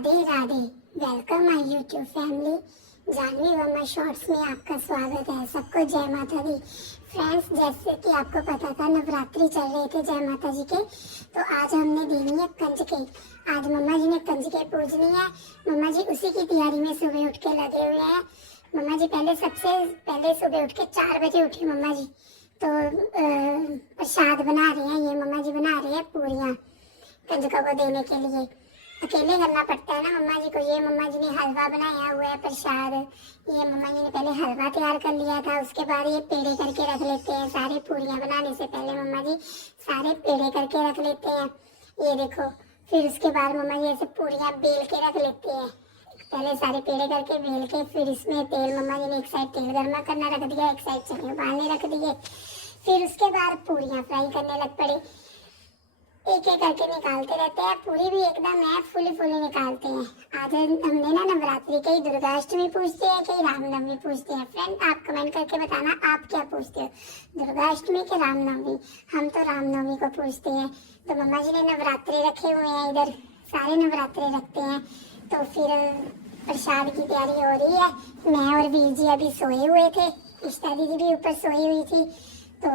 Radhe Radhe. Welcome my YouTube family. Janhvi Verma shorts में आपका स्वागत है। सबको जय माता दी। फ्रेंड्स, जैसे कि आपको पता था नवरात्रि चल रहे थे जय माता जी के, तो आज हमने देनी है कंजके। आज मम्मा जी ने कंजके पूजनी है। मम्मा जी उसी की तैयारी में सुबह उठ के लगे हुए हैं। मम्मा जी सबसे पहले सुबह उठ के 4 बजे उठी मम्मा जी, तो प्रसाद बना रहे हैं। ये मम्मा जी बना रहे हैं पूरियाँ कंजकों को देने के लिए। अकेले करना पड़ता है ना मम्मा जी को। ये मम्मा जी ने हलवा बनाया हुआ है प्रसाद। ये मम्मा जी ने पहले हलवा तैयार कर लिया था, उसके बाद ये पेड़े करके रख लेते हैं। सारे पूरियाँ बनाने से पहले मम्मा जी सारे पेड़े करके रख लेते हैं। ये देखो, फिर उसके बाद मम्मा जी ऐसे पूरियाँ बेल के रख लेते हैं। पहले सारे पेड़े करके बेल के फिर इसमें तेल, मम्मा जी ने एक साइड तेल गर्मा करना रख दिया, एक साइड चने उबालने रख दिए। फिर उसके बाद पूरियाँ फ्राई करने लग पड़े। एक एक करके निकालते रहते हैं। पूरी भी एकदम है फुली फुली निकालते हैं। आज हमने ना नवरात्रि कई दुर्गाष्टमी पूछते हैं, कई रामनवमी पूछते हैं। फ्रेंड, आप कमेंट करके बताना आप क्या पूछते हो, दुर्गाष्टमी के रामनवमी। हम तो रामनवमी को पूछते हैं। तो मम्मा जी ने नवरात्रि रखे हुए हैं, इधर सारे नवरात्रि रखते हैं। तो फिर प्रसाद की तैयारी हो रही है। मैं और वीर जी अभी सोए हुए थे, इष्टा दीदी भी ऊपर सोई हुई थी। तो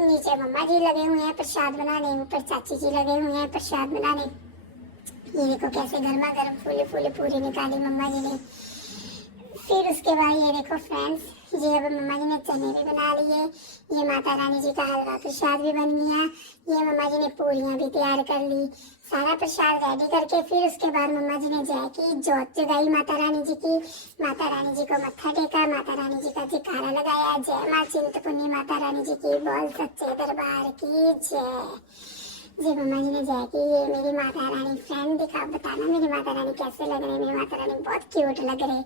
नीचे मम्मा जी लगे हुए हैं प्रसाद बनाने, ऊपर चाची जी लगे हुए हैं प्रसाद बनाने। ये देखो कैसे गर्मा गर्म फूले फूले पूरी निकाली मम्मा जी ने। फिर उसके बाद ये देखो फ्रेंड्स, ये अब मम्मा जी ने चने भी बना लिए। ये माता रानी जी का हलवा प्रसाद भी बन गया। ये मम्मा जी ने पूरियाँ भी तैयार कर ली। सारा प्रसाद रेडी करके फिर उसके बाद मम्मा जी ने जय की जोत जगाई माता रानी जी की। माता रानी जी को मत्था टेका, माता रानी जी का जयकारा लगाया। जय माँ चिंतपूर्णी माता रानी जी की, बोल सच्चे दरबार की जय। जी मम्मा जी ने जय की। ये मेरी माता रानी। फ्रेंड दिखा, बताना मेरी माता रानी कैसे लग रही है। मेरी माता रानी बहुत क्यूट लग रही।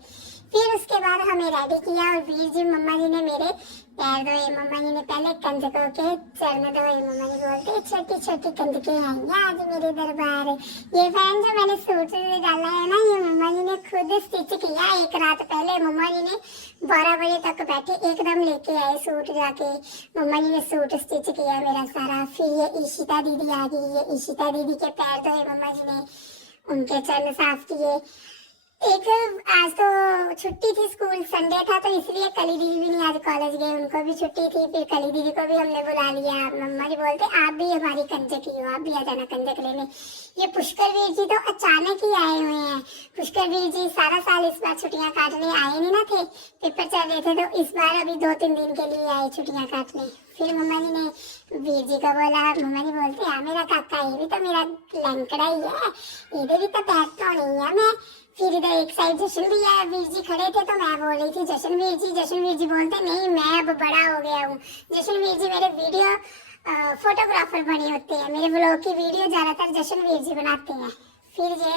फिर उसके बाद हमें रेडी किया और वीर जी मम्मा जी ने मेरे पैर धोए। मम्मा जी ने पहले कंजकों के चरण धोए। मम्मा जी बोलते छोटी छोटी कंजके आएंगे आज मेरे दरबार। ये फैन जो मैंने सूट डाला है ना, ये मम्मा जी ने खुद स्टिच किया। एक रात पहले मम्मा जी ने 12 बजे तक बैठे एकदम लेके आए सूट जाके। मम्मा जी ने सूट स्टिच किया मेरा सारा। फिर ये ईशिता दीदी आ गई। ये ईशिता दीदी के पैर धोए मम्मा जी ने, उनके चरण साफ किए। एक आज तो छुट्टी थी, स्कूल संडे था, तो इसलिए कली दीदी भी नहीं आज कॉलेज गए, उनको भी छुट्टी थी। फिर कली दीदी को भी हमने बुला लिया। मम्मा जी बोलते आप भी हमारी कंजक ही हो, आप भी आ जाना कंजक लेने। ये पुष्कर वीर जी तो अचानक ही आए हुए हैं। पुष्कर वीर जी सारा साल इस बार छुट्टियां काटने आए नहीं ना थे, पेपर चल रहे थे, तो इस बार अभी 2-3 दिन के लिए आए छुट्टियां काटने। फिर मम्मा जी ने वीर जी को बोला, मम्मा जी बोलते हैं मेरा काका, ये भी तो मेरा लंकड़ा ही है, ये भी तो पैर तो नहीं है मैं। फिर इधर एक साइड जशन भैया वीर जी खड़े थे, तो मैं बोल रही थी जशन वीर जी। जशन वीर जी बोलते नहीं, मैं अब बड़ा हो गया हूँ। जशन वीर जी मेरे वीडियो फोटोग्राफर बने होते हैं, मेरे व्लॉग की वीडियो ज्यादातर जशन वीर जी बनाते हैं। फिर ये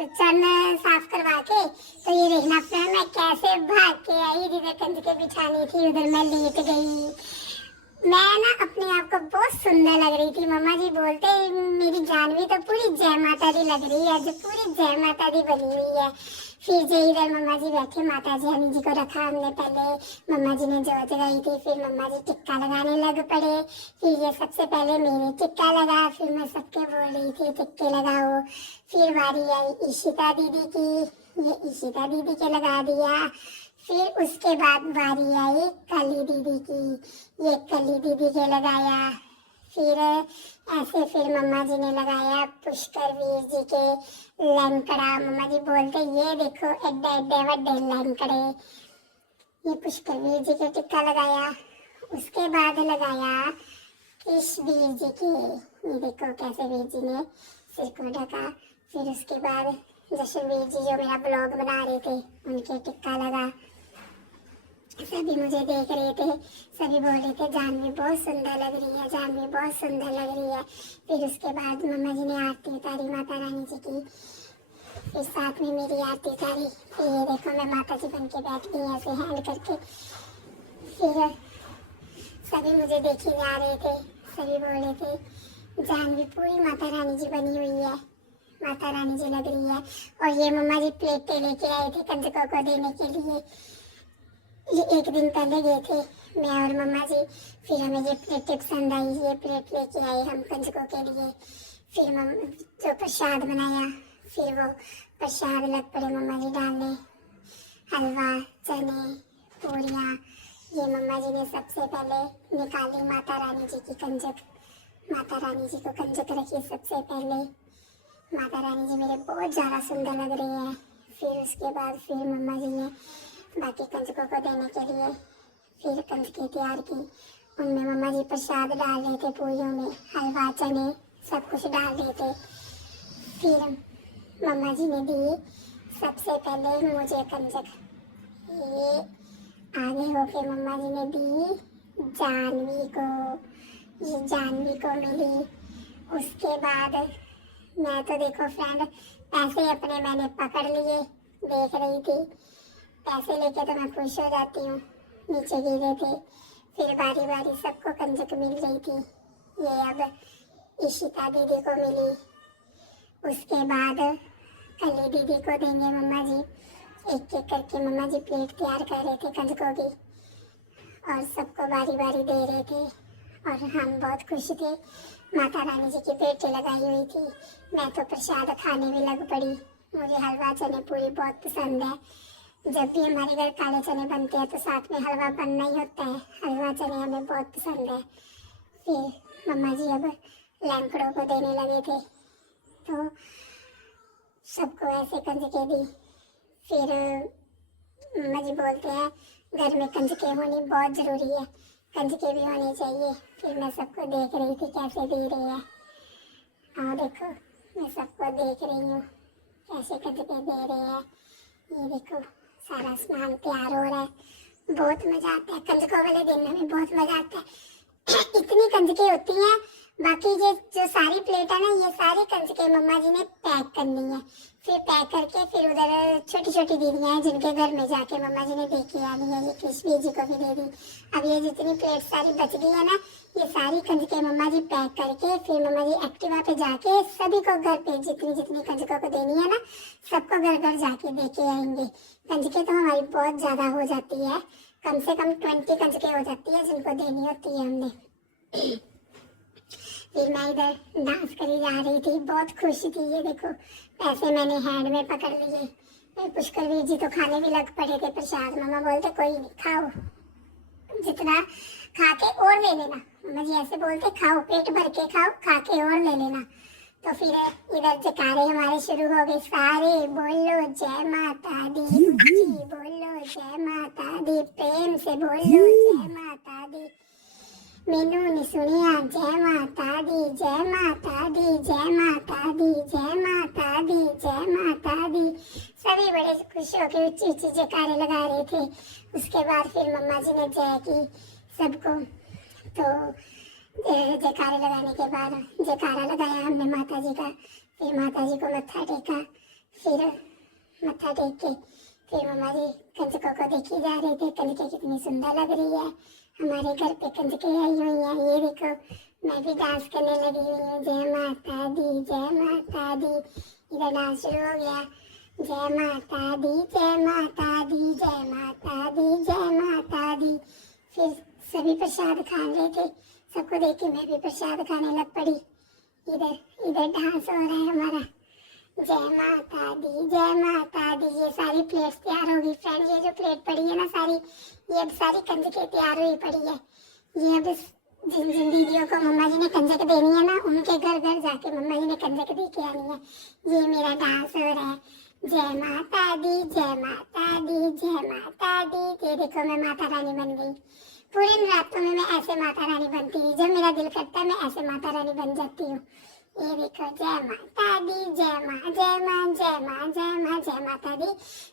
चरण साफ करवा के, तो ये देखना फ्रेंड मैं कैसे भाग के आई। इधर कंजके बिछानी थी, उधर मैं लेट गई। मैं ना अपने आप को बहुत सुंदर लग रही थी। मम्मा जी बोलते मेरी जानवी तो पूरी जय माता दी लग रही है, जो पूरी जय माता दी बनी हुई है। फिर जो इधर मम्मा जी बैठे, माता जी हनी जी को रखा हमने पहले। मम्मा जी ने जोत जगाई थी, फिर मम्मा जी टिक्का लगाने लग पड़े। फिर ये सबसे पहले मेरे टिक्का लगा, फिर मैं सबके बोल रही थी टिक्के लगाओ। फिर बारी आई ईशिता दीदी की, ये ईशिता दीदी के लगा दिया। फिर उसके बाद बारी आई कली दीदी की, ये कली दीदी के लगाया। फिर ऐसे फिर मम्मा जी ने लगाया पुष्कर वीर जी के लंकड़ा। मम्मा जी बोलते ये देखो एड्डे एड्डे वड्डे लंकड़े। ये पुष्कर वीर जी के टिक्का लगाया। उसके बाद लगाया कृष वीर जी के, ये देखो कैसे वीर जी ने सिर को ढका। फिर उसके बाद जशन वीर जी जो मेरा ब्लॉग बना रहे थे, उनके टिक्का लगा। सभी मुझे देख रहे थे, सभी बोल रहे थे जानवी बहुत सुंदर लग रही है, जानवी बहुत सुंदर लग रही है। फिर उसके बाद मम्मा जी ने आरती उतारी माता रानी जी की, फिर साथ में मेरी आरती उतारी। फिर ये देखो मैं माता जी बन के बैठ गई ऐसे हैंड करके। फिर सभी मुझे देखे जा रहे थे, सभी बोल रहे थे जानवी पूरी माता रानी जी बनी हुई है, माता रानी जी लग रही है। और ये मम्मा जी प्लेटें लेके आए थे कंजकों को देने के लिए। ये एक दिन पहले गए थे मैं और मम्मा जी। फिर हमें ये प्लेट पसंद आई, ये प्लेट लेके आए हम कंजकों के लिए। फिर जो प्रसाद बनाया, फिर वो प्रसाद लग पड़े मम्मा जी डालने, हलवा, चने, पूरियाँ। ये मम्मा जी ने सबसे पहले निकाली माता रानी जी की कंजक, माता रानी जी को कंजक रखी सबसे पहले। माता रानी जी मेरे बहुत ज़्यादा सुंदर लग रही है। फिर उसके बाद फिर मम्मा जी ने बाकी कंजकों को देने के लिए फिर कंजकें तैयार की। उनमें मम्मा जी प्रसाद डाल रहे थे, पूरियों में हलवा, चने सब कुछ डाल रहे थे। फिर मम्मा जी ने दी सबसे पहले मुझे कंजक, ये आगे होके मम्मा जी ने दी जानवी को, ये जानवी को मिली। उसके बाद मैं तो देखो फ्रेंड पैसे अपने मैंने पकड़ लिए, देख रही थी, पैसे लेके तो मैं खुश हो जाती हूँ, नीचे गिरे थे। फिर बारी बारी सबको कंजक मिल रही थी। ये अब इशिता दीदी को मिली, उसके बाद कली दीदी को देंगे मम्मा जी। एक एक करके मम्मा जी प्लेट तैयार कर रहे थे कंजकों की और सबको बारी बारी दे रहे थे और हम बहुत खुश थे। माता रानी जी की पेटी लगाई हुई थी। मैं तो प्रसाद खाने भी लग पड़ी। मुझे हलवा, चने, पूरी बहुत पसंद है। जब भी हमारे घर काले चने बनते हैं तो साथ में हलवा बनना ही होता है। हलवा, चने हमें बहुत पसंद है। फिर मम्मा जी अब लैंकड़ों को देने लगे थे तो सबको ऐसे कंजके दी। फिर मम्मा जी बोलते हैं घर में कंजके होनी बहुत ज़रूरी है, कंजके भी होने चाहिए। फिर मैं सबको देख रही थी कैसे दे रही है। हाँ देखो मैं सबको देख रही हूँ कैसे कंजके दे रहे हैं। ये देखो सारा सामान तैयार हो रहा है। बहुत मज़ा आता है कंजकों वाले दिन में, बहुत मज़ा आता है। इतनी कंजके होती हैं। बाकी ये जो सारी प्लेट है ना, ये सारी कंजके मम्मा जी ने पैक करनी है। फिर पैक करके फिर उधर छोटी छोटी दीदियाँ हैं जिनके घर में जाके मम्मा जी ने दे के आनी है। ये कृष्ण जी को भी दे दी। अब ये जितनी प्लेट सारी बच गई है ना, ये सारी कंजके मम्मा जी पैक करके फिर मम्मा जी एक्टिवा पे जाके सभी को घर पे जितनी जितनी कंजकों को देनी है ना, सबको घर घर जाके दे के आएंगे। कंजके तो हमारी बहुत ज़्यादा हो जाती है, कम से कम 20 कंजके हो जाती है जिनको देनी होती है हमने। फिर मैं इधर डांस करी जा रही थी, बहुत खुश थी। ये देखो पैसे मैंने हैंड में पकड़ लिए। पुष्कर वीर जी तो खाने भी लग पड़े थे प्रसाद। मम्मा बोलते कोई नहीं, खाओ, जितना खा के और ले लेना। मम्मा जी ऐसे बोलते खाओ, पेट भर के खाओ, खा के और ले लेना। तो फिर इधर जयकारे हमारे शुरू हो गए। सारे बोलो जय माता दी, जी बोलो जय माता दी, प्रेम से बोलो जय माता दी। मैनू ने सुनिया जय माता दी, जय माता दी, जय माता दी, जय माता दी, जय माता दी। सभी बड़े खुश होकर ऊंची ऊंची जयकारे लगा रहे थे। उसके बाद फिर मम्मा जी ने जय की सबको। तो जयकारे लगाने के बाद जयकारा लगाया हमने माता जी का। फिर माता जी को मत्था टेका। फिर मत्था टेक के फिर मम्मा जी कंजकों को देखी जा रहे थे, कंजके कितनी सुंदर लग रही है। हमारे घर पे कंजके आई हुई है। ये देखो मैं भी डांस करने लगी हुई हूँ, जय माता दी, जय माता दी। इधर डांस शुरू हो गया, जय माता दी, जय माता दी, जय माता दी, जय माता दी। फिर सभी प्रसाद खा रहे थे, सबको देख के मैं भी प्रसाद खाने लग पड़ी। इधर इधर डांस हो रहा है हमारा, जय माता दी, जय माता दी। ये सारी प्लेट्स तैयार होगी फ्रेंड। ये जो प्लेट पड़ी है ना सारी, ये अब सारी कंजकें तैयार हुई पड़ी है। ये अब जिन जिन दीदियों को मम्मा जी ने कंजक देनी है ना, उनके घर घर जाके मम्मा जी ने कंजक दे के आनी है। ये मेरा डांस हो रहा है, जय माता दी, जय माता दी, जय माता दी। ये देखो मैं माता रानी बन गई। पूरे नवरात्रों में मैं ऐसे माता रानी बनती हूँ, जब मेरा दिल करता है मैं ऐसे माता रानी बन जाती हूँ। ये देखो जय माता दी, जय माँ, जय माँ, जय माँ, जय माँ, जय माता दी।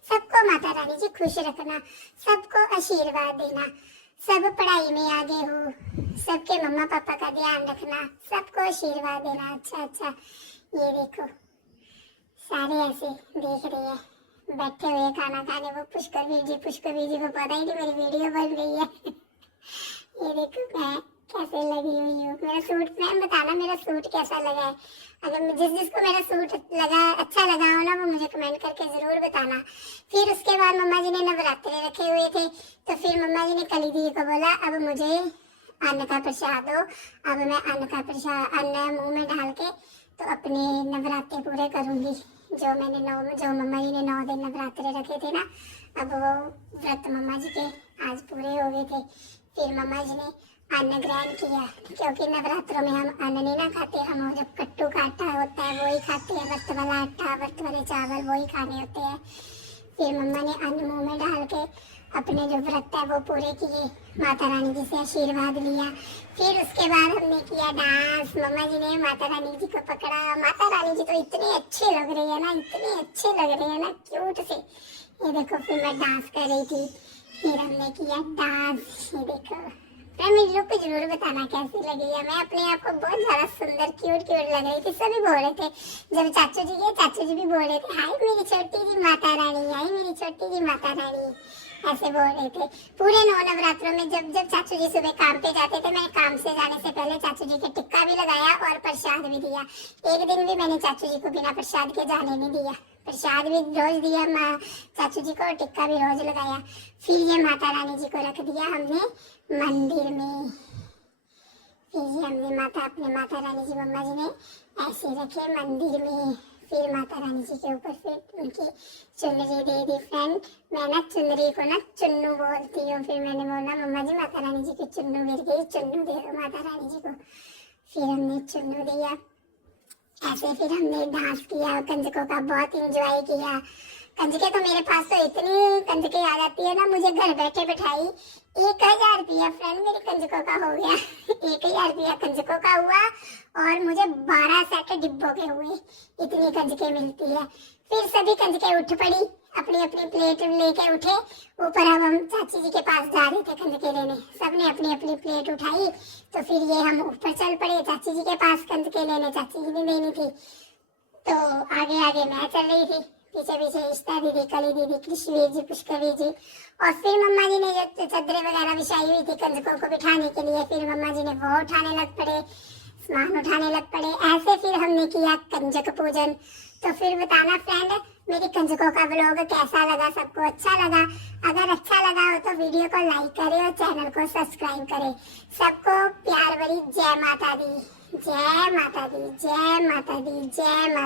सबको माता रानी जी खुश रखना, सबको आशीर्वाद देना, सब पढ़ाई में आगे हो, सबके मम्मा पापा का ध्यान रखना, सबको आशीर्वाद देना। अच्छा अच्छा ये देखो सारे ऐसे देख रहे हैं बैठे हुए खाना खाने। वो पुष्कर वीर जी को पता ही नहीं मेरी वीडियो बन रही है। ये देखो मैं कैसे लगी हुई हूँ। मेरा सूट मैम बताना मेरा सूट कैसा लगा है। अगर जिसको मेरा सूट लगा अच्छा लगा हो ना, वो मुझे कमेंट करके जरूर बताना। फिर उसके बाद मम्मा जी ने नवरात्रे रखे हुए थे, तो फिर मम्मा जी ने कली दी को बोला अब मुझे अन्न का प्रसाद दो। अब मैं अन्न का प्रसाद अन्न मुंह में डाल के तो अपने नवरात्रे पूरे करूंगी। जो मम्मा जी ने 9 दिन नवरात्रे रखे थे ना, अब वो व्रत मम्मा जी के आज पूरे हो गए थे। फिर मम्मा जी ने अन्न ग्रहण किया, क्योंकि नवरात्रों में हम अन्न नहीं ना खाते, हम वो जब कट्टू का आटा होता है वही खाते हैं, व्रत वाला आटा, व्रत वाले चावल वही खाने होते हैं। फिर मम्मा ने अन्न मुंह में डाल के अपने जो व्रत है वो पूरे किए, माता रानी जी से आशीर्वाद लिया। फिर उसके बाद हमने किया डांस। मम्मा जी ने माता रानी जी को पकड़ा। माता रानी जी तो इतनी अच्छी लग रही है ना, इतनी अच्छी लग रही है ना, क्यूट से। ये देखो, फिर मैं डांस कर रही थी, फिर हमने किया डांस। ये देखो, मैं मेरी लोग को जरूर बताना कैसी लगी है। मैं अपने आप को बहुत ज्यादा सुंदर क्यूट लग रही थी। सभी बोल रहे थे, जब चाचू जी गए, चाचू जी भी बोल रहे थे, हाय मेरी छोटी सी माता रानी, हाय मेरी छोटी सी माता रानी, ऐसे बोल रहे थे। पूरे 9 नवरात्रों में जब जब चाचू जी सुबह काम पे जाते थे, मैंने काम से जाने से पहले चाचू जी के टिक्का भी लगाया और प्रसाद भी दिया। एक दिन भी मैंने चाचू जी को बिना प्रसाद के जाने नहीं दिया। प्रसाद भी रोज दिया चाचू जी को, और टिक्का भी रोज लगाया। फिर ये माता रानी जी को रख दिया हमने मंदिर में। फिर ये हमने अपने माता रानी जी मम्मा जी ने ऐसे रखे मंदिर में। फिर माता रानी जी के ऊपर फिर उनकी चुनरी दे दी। फ्रेंड, मैं ना चुनरी को ना चुन्नू बोलती हूँ। फिर मैंने बोला, मम्मा जी माता रानी जी की चुन्नू गिर गई, चुन्नू दे दो माता रानी जी को। फिर हमने चुन्नू दिया। ऐसे फिर हमने डांस किया, कंजकों का बहुत इंजॉय किया। कंजके तो मेरे पास तो इतनी कंजके आ जाती है ना, मुझे घर बैठे बैठाई 1000 रुपया फ्रेंड मेरे कंजकों का हो गया। 1000 रुपया कंजकों का हुआ, और मुझे 12 सेट डिब्बों के हुए। इतनी कंजके मिलती है। फिर सभी कंजके उठ पड़ी, अपनी अपनी प्लेट लेके उठे ऊपर। अब हम चाची जी के पास जा रहे थे कंजके लेने, सबने अपनी अपनी प्लेट उठाई। तो फिर ये हम ऊपर चल पड़े चाची जी के पास कंजके लेने, चाची जी ने देनी थी। तो आगे आगे मैं चल रही थी, पीछे पीछे इष्टा दीदी, कली दीदी, कृष्णवीर जी, पुष्करवीर जी। और फिर मम्मा जी ने जो चादरें वगैरह बिछाई हुई थी कंजकों को बिठाने के लिए, फिर मम्मा जी ने वो उठाने लग पड़े, सामान उठाने लग पड़े। ऐसे फिर हमने किया कंजक पूजन। तो फिर बताना फ्रेंड, मेरी कंजकों का व्लॉग कैसा लगा, सबको अच्छा लगा? अगर अच्छा लगा हो तो वीडियो को लाइक करें और चैनल को सब्सक्राइब करें। सबको प्यार भरी जय माता दी, जय माता दी, जय माता दी, जय माता।